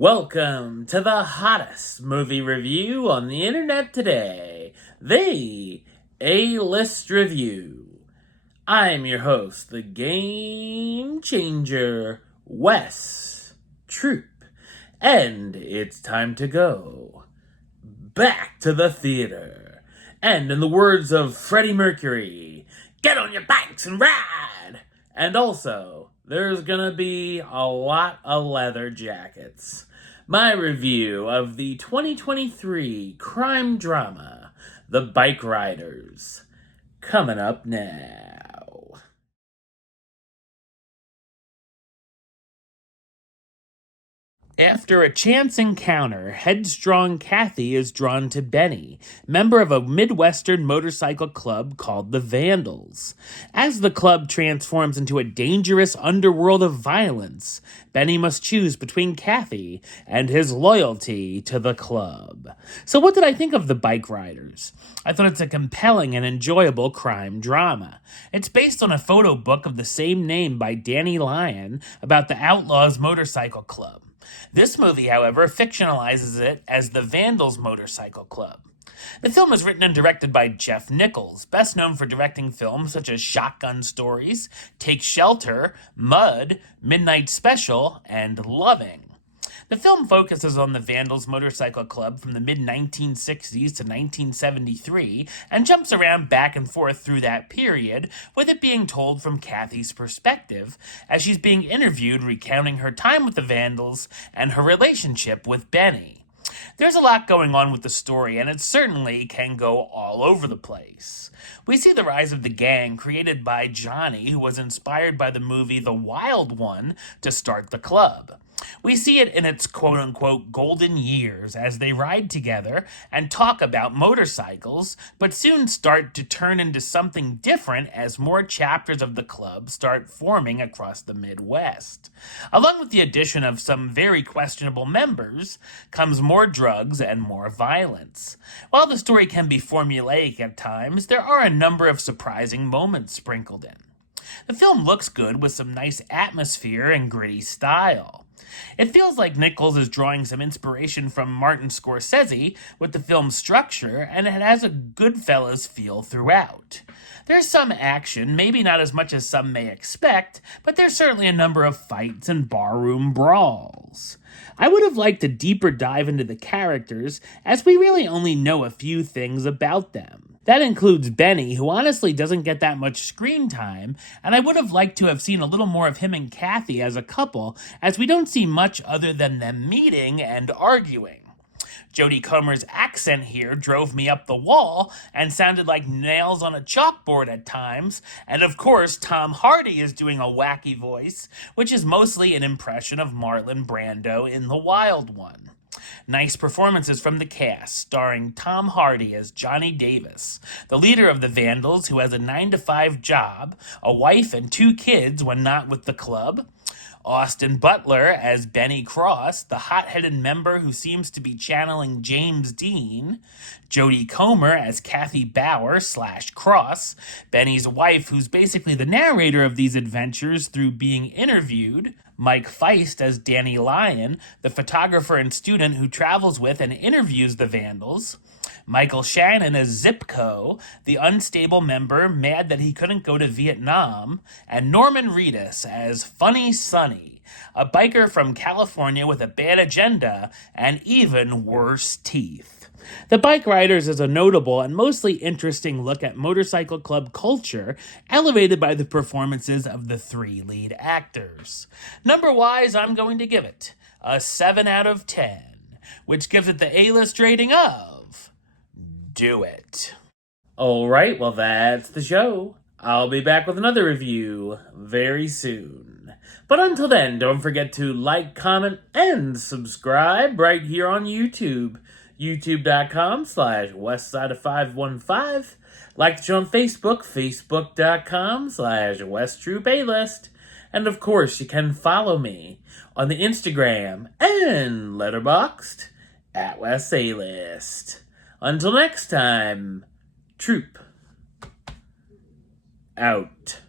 Welcome to the hottest movie review on the internet today, the A-List Review. I'm your host, the Game Changer, Wes Troop, and it's time to go back to the theater. And in the words of Freddie Mercury, get on your bikes and ride! And also, there's gonna be a lot of leather jackets. My review of the 2023 crime drama, The Bikeriders, coming up now. After a chance encounter, headstrong Kathy is drawn to Benny, member of a Midwestern motorcycle club called the Vandals. As the club transforms into a dangerous underworld of violence, Benny must choose between Kathy and his loyalty to the club. So what did I think of The Bikeriders? I thought it's a compelling and enjoyable crime drama. It's based on a photo book of the same name by Danny Lyon about the Outlaws Motorcycle Club. This movie, however, fictionalizes it as the Vandals Motorcycle Club. The film is written and directed by Jeff Nichols, best known for directing films such as Shotgun Stories, Take Shelter, Mud, Midnight Special, and Loving. The film focuses on the Vandals Motorcycle Club from the mid-1960s to 1973 and jumps around back and forth through that period, with it being told from Kathy's perspective as she's being interviewed recounting her time with the Vandals and her relationship with Benny. There's a lot going on with the story, and it certainly can go all over the place. We see the rise of the gang created by Johnny, who was inspired by the movie The Wild One to start the club. We see it in its quote-unquote golden years as they ride together and talk about motorcycles, but soon start to turn into something different as more chapters of the club start forming across the Midwest. Along with the addition of some very questionable members comes more drugs and more violence. While the story can be formulaic at times, there are a number of surprising moments sprinkled in. The film looks good with some nice atmosphere and gritty style. It feels like Nichols is drawing some inspiration from Martin Scorsese with the film's structure, and it has a Goodfellas feel throughout. There's some action, maybe not as much as some may expect, but there's certainly a number of fights and barroom brawls. I would have liked a deeper dive into the characters, as we really only know a few things about them. That includes Benny, who honestly doesn't get that much screen time, and I would have liked to have seen a little more of him and Kathy as a couple, as we don't see much other than them meeting and arguing. Jodie Comer's accent here drove me up the wall and sounded like nails on a chalkboard at times, and of course Tom Hardy is doing a wacky voice, which is mostly an impression of Marlon Brando in The Wild One. Nice performances from the cast, starring Tom Hardy as Johnny Davis, the leader of the Vandals who has a 9-to-5 job, a wife and 2 kids when not with the club, Austin Butler as Benny Cross, the hot-headed member who seems to be channeling James Dean, Jodie Comer as Kathy Bauer / Cross, Benny's wife who's basically the narrator of these adventures through being interviewed, Mike Feist as Danny Lyon, the photographer and student who travels with and interviews the Vandals, Michael Shannon as Zipco, the unstable member mad that he couldn't go to Vietnam, and Norman Reedus as Funny Sonny, a biker from California with a bad agenda and even worse teeth. The Bikeriders is a notable and mostly interesting look at motorcycle club culture, elevated by the performances of the 3 lead actors. Number-wise, I'm going to give it a 7 out of 10, which gives it the A-list rating of Do It. Alright, well that's the show. I'll be back with another review very soon. But until then, don't forget to like, comment, and subscribe right here on YouTube. youtube.com/westside515. Like the show on Facebook, facebook.com/westtroupaylist. And of course, you can follow me on the Instagram and Letterboxd at WesAlist. Until next time, Troop out.